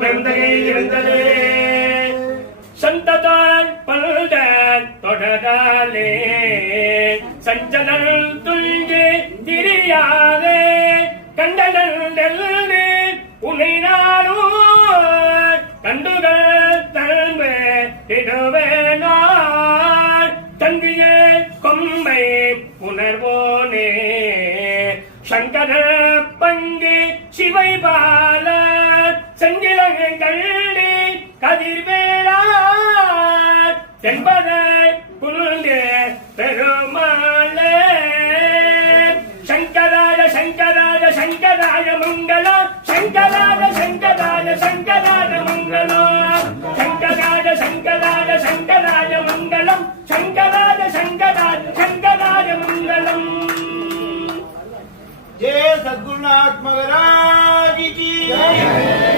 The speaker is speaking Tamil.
பெருந்தகை இருந்ததே சந்ததால் பல்தான் தொடராலே சஞ்சலல் துல்கே திரியாதே கண்டனல் நெல்லே உன்னை நானோ கண்டுகள் தன்மை திடுவேனார் தங்கியே கொம்மை புனர்வோனே சங்கர பங்கே சிவை பால செங்கிலங்கள் கதிர்வேலா என்பதை புல்லே பெருமாளே சங்கராய சங்கராய சங்கராய மங்களா சங்கராய சங்கராய சங்கராய மங்களா சங்கராய சங்கராய சங்கராய மங்களம் சங்கராய சங்கராய சங்கராய மங்களம். जय सद्गुरुनाथ महाराज की जय।